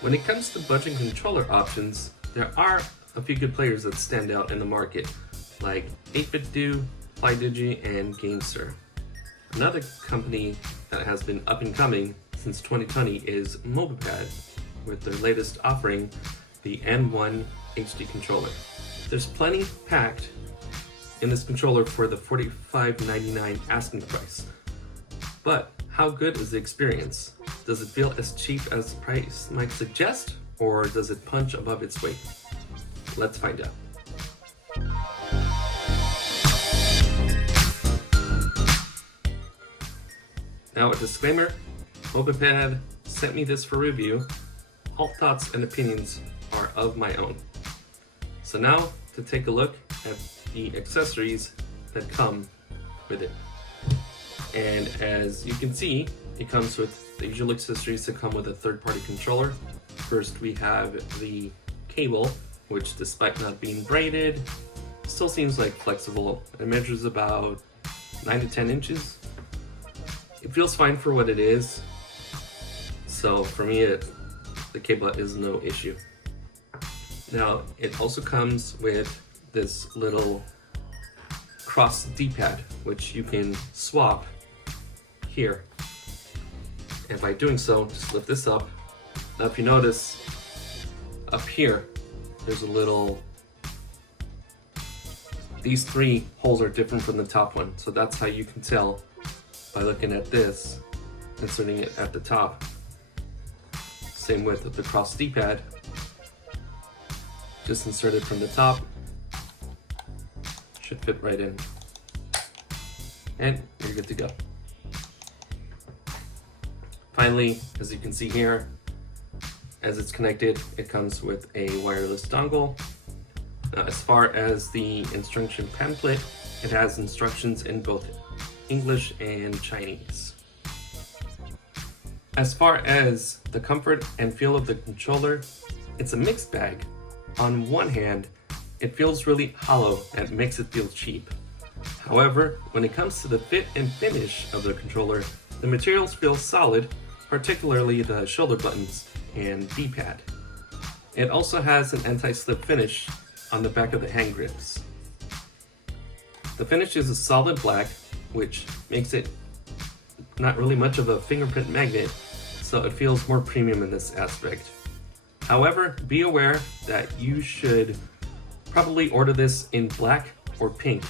When it comes to budget controller options, there are a few good players that stand out in the market, like 8BitDo, FlyDigi, and GameSir. Another company that has been up and coming since 2020 is Mobapad, with their latest offering, the N1 HD controller. There's plenty packed in this controller for the $45.99 asking price. But how good is the experience? Does it feel as cheap as the price might suggest, or does it punch above its weight? Let's find out. Now, a disclaimer, Mobapad sent me this for review. All thoughts and opinions are of my own. So now, to take a look at the accessories that come with it. And as you can see, it comes with the usual accessories that come with a third-party controller. First, we have the cable, which despite not being braided, still seems like flexible. It measures about 9 to 10 inches. It feels fine for what it is. So for me, the cable is no issue. Now, it also comes with this little cross D-pad, which you can swap here. And by doing so, just lift this up. Now if you notice, up here, there's a little, these three holes are different from the top one. So that's how you can tell by looking at this, inserting it at the top. Same with the cross D-pad. Just insert it from the top. Should fit right in. And you're good to go. Finally, as you can see here, as it's connected, it comes with a wireless dongle. Now, as far as the instruction pamphlet, it has instructions in both English and Chinese. As far as the comfort and feel of the controller, it's a mixed bag. On one hand, it feels really hollow and makes it feel cheap. However, when it comes to the fit and finish of the controller, the materials feel solid, particularly the shoulder buttons and D-pad. It also has an anti-slip finish on the back of the hand grips. The finish is a solid black, which makes it not really much of a fingerprint magnet, so it feels more premium in this aspect. However, be aware that you should probably order this in black or pink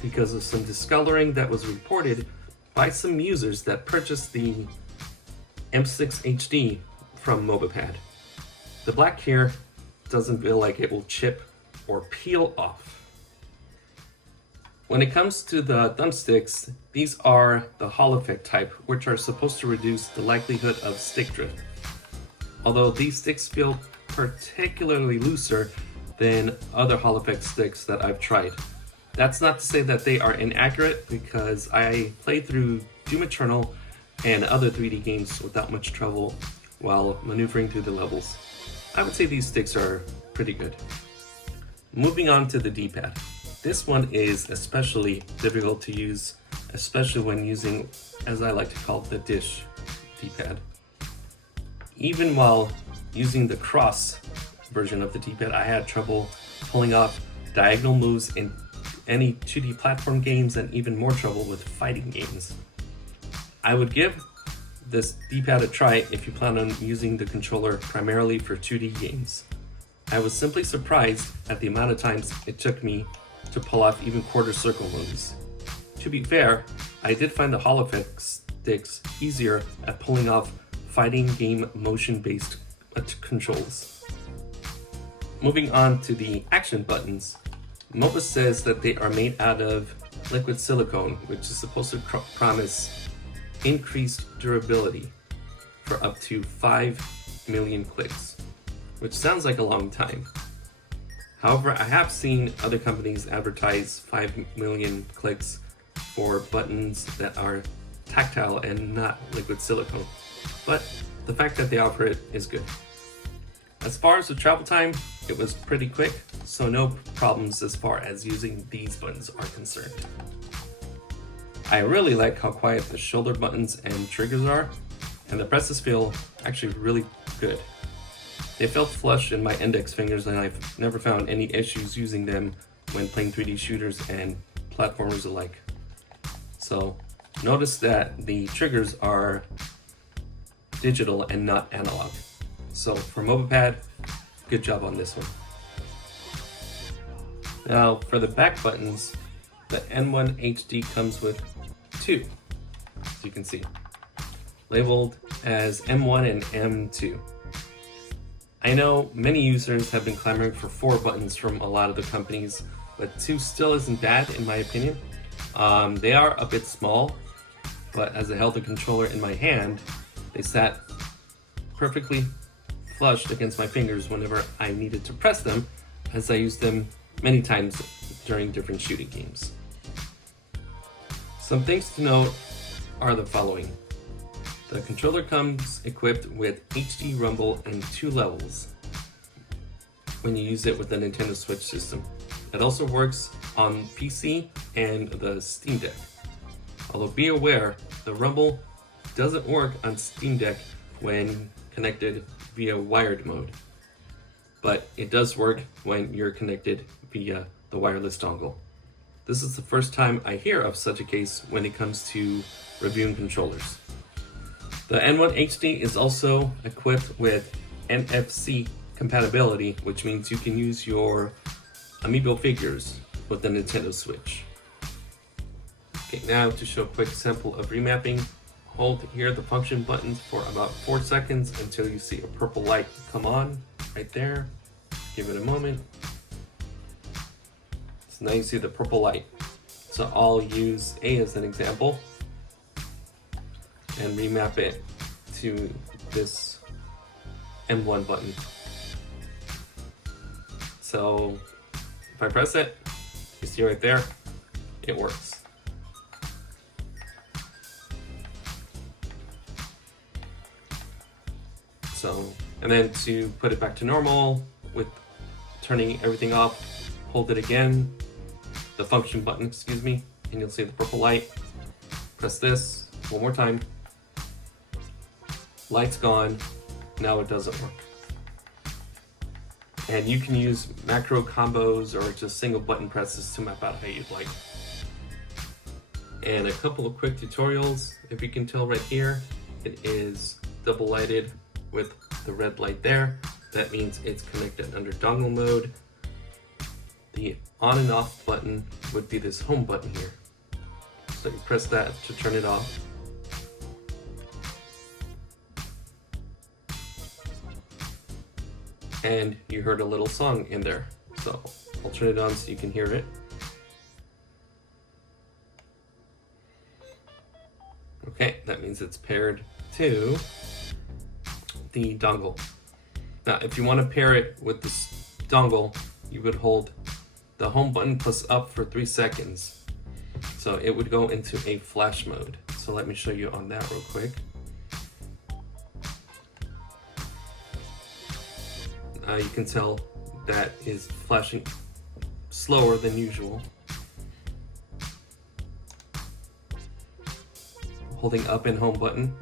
because of some discoloring that was reported by some users that purchased the M6 HD from Mobapad. The black here doesn't feel like it will chip or peel off. When it comes to the thumbsticks, these are the Hall effect type, which are supposed to reduce the likelihood of stick drift. Although these sticks feel particularly looser than other Hall effect sticks that I've tried. That's not to say that they are inaccurate, because I played through Doom Eternal and other 3D games without much trouble while maneuvering through the levels. I would say these sticks are pretty good. Moving on to the D-pad. This one is especially difficult to use, especially when using, as I like to call it, the dish D-pad. Even while using the cross version of the D-pad, I had trouble pulling off diagonal moves in any 2D platform games, and even more trouble with fighting games. I would give this D-pad a try if you plan on using the controller primarily for 2D games. I was simply surprised at the amount of times it took me to pull off even quarter circle moves. To be fair, I did find the Hall effect sticks easier at pulling off fighting game motion-based controls. Moving on to the action buttons, Moba says that they are made out of liquid silicone, which is supposed to promise increased durability for up to 5 million clicks, which sounds like a long time. However, I have seen other companies advertise 5 million clicks for buttons that are tactile and not liquid silicone, but the fact that they offer it is good. As far as the travel time, it was pretty quick, so no problems as far as using these buttons are concerned. I really like how quiet the shoulder buttons and triggers are, and the presses feel actually really good. They felt flush in my index fingers, and I've never found any issues using them when playing 3D shooters and platformers alike. So notice that the triggers are digital and not analog. So for Mobapad, good job on this one. Now for the back buttons, the N1 HD comes with two, as you can see, labeled as M1 and M2. I know many users have been clamoring for 4 buttons from a lot of the companies, but 2 still isn't bad in my opinion. They are a bit small, but as I held the controller in my hand, they sat perfectly flushed against my fingers whenever I needed to press them, as I used them many times during different shooting games. Some things to note are the following. The controller comes equipped with HD rumble in 2 levels when you use it with the Nintendo Switch system. It also works on PC and the Steam Deck. Although be aware, the rumble doesn't work on Steam Deck when connected via wired mode, but it does work when you're connected via the wireless dongle. This is the first time I hear of such a case when it comes to reviewing controllers. The N1 HD is also equipped with NFC compatibility, which means you can use your amiibo figures with the Nintendo Switch. Okay, now to show a quick sample of remapping, hold here the function buttons for about 4 seconds until you see a purple light come on right there. Give it a moment. So now you see the purple light. So I'll use A as an example and remap it to this M1 button. So if I press it, you see right there, it works. So, and then to put it back to normal with turning everything off, hold it again, the function button, excuse me, and you'll see the purple light. Press this one more time. Light's gone. Now it doesn't work. And you can use macro combos or just single button presses to map out how you'd like. And a couple of quick tutorials. If you can tell right here, it is double lighted with the red light there. That means it's connected under dongle mode. The on and off button would be this home button here. So you press that to turn it off. And you heard a little song in there. So I'll turn it on so you can hear it. Okay, that means it's paired to the dongle. Now, if you want to pair it with this dongle, you would hold the home button plus up for 3 seconds. So it would go into a flash mode. So let me show you on that real quick. You can tell that is flashing slower than usual. Holding up and home button.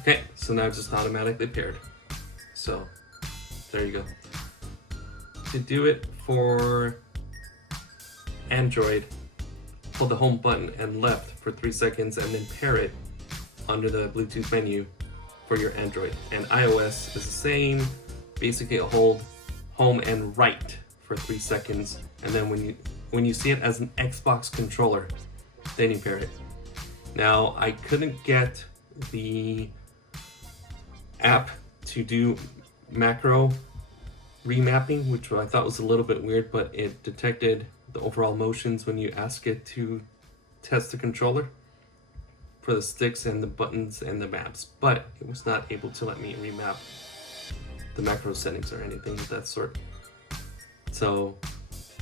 Okay, so now it's just automatically paired. So there you go. To do it for Android, hold the home button and left for 3 seconds and then pair it under the Bluetooth menu for your Android. And iOS is the same. Basically hold home and right for 3 seconds, and then when you see it as an Xbox controller, then you pair it. Now I couldn't get the app to do macro remapping, which I thought was a little bit weird, but it detected the overall motions when you ask it to test the controller for the sticks and the buttons and the maps, but it was not able to let me remap the macro settings or anything of that sort. So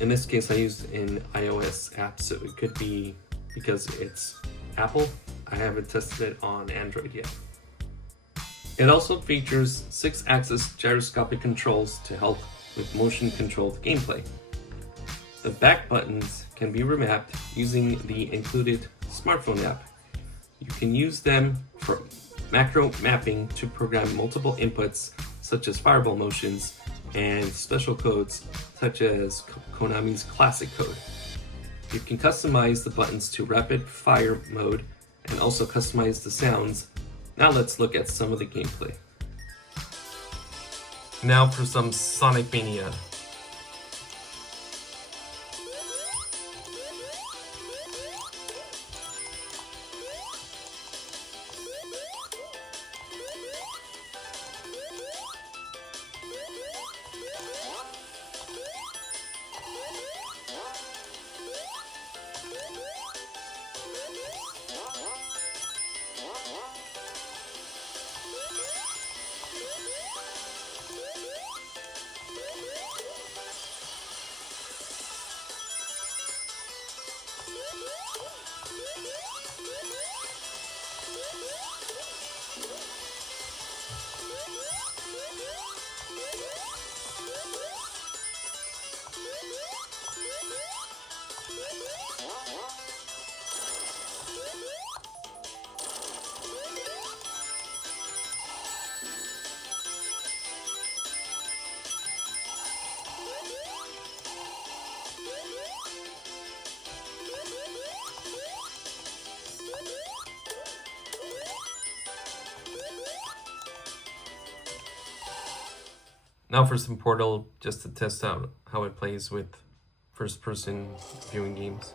in this case I used an iOS app, so it could be because it's Apple. I haven't tested it on Android yet. It also features 6-axis gyroscopic controls to help with motion-controlled gameplay. The back buttons can be remapped using the included smartphone app. You can use them for macro mapping to program multiple inputs such as fireball motions and special codes such as Konami's classic code. You can customize the buttons to rapid fire mode and also customize the sounds. Now let's look at some of the gameplay. Now for some Sonic Mania. Now for some Portal, just to test out how it plays with first-person viewing games.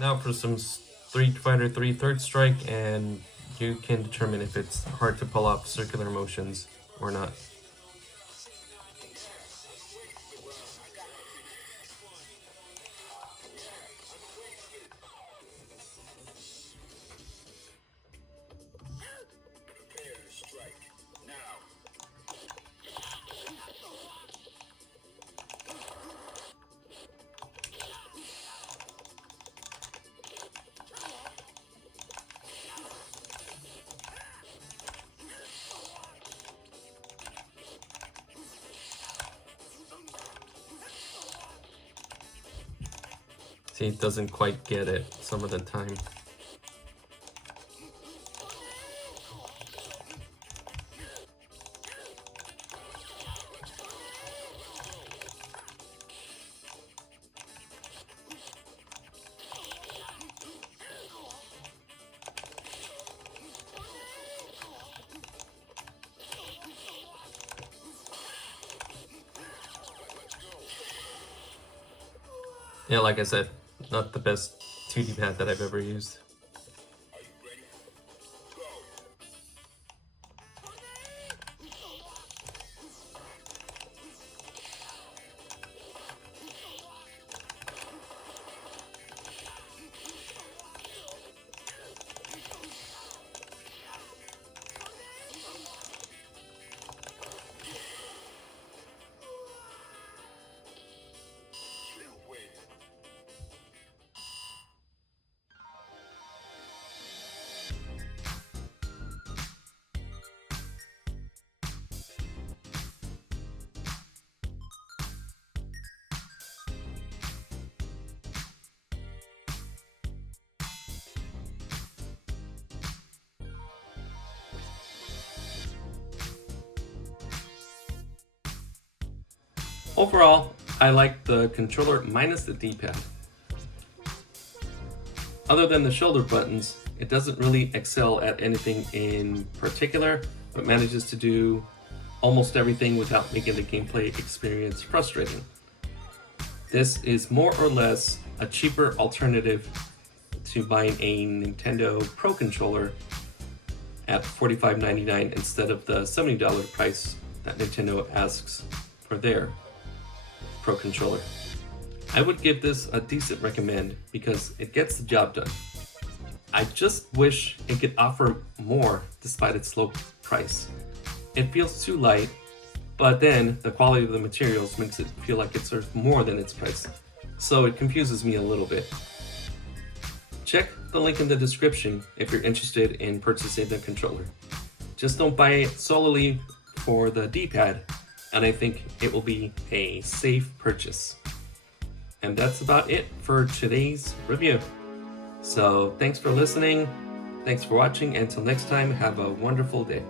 Now for some Street Fighter 3 Third Strike, and you can determine if it's hard to pull off circular motions or not. See, it doesn't quite get it some of the time. Yeah, like I said, not the best 2D pad that I've ever used. Overall, I like the controller minus the D-pad. Other than the shoulder buttons, it doesn't really excel at anything in particular, but manages to do almost everything without making the gameplay experience frustrating. This is more or less a cheaper alternative to buying a Nintendo Pro Controller at $45.99 instead of the $70 price that Nintendo asks for their Pro Controller. I would give this a decent recommend because it gets the job done. I just wish it could offer more despite its low price. It feels too light, but then the quality of the materials makes it feel like it's worth more than its price, so it confuses me a little bit. Check the link in the description if you're interested in purchasing the controller. Just don't buy it solely for the D-pad, and I think it will be a safe purchase. And that's about it for today's review. So thanks for listening, thanks for watching, and until next time, have a wonderful day.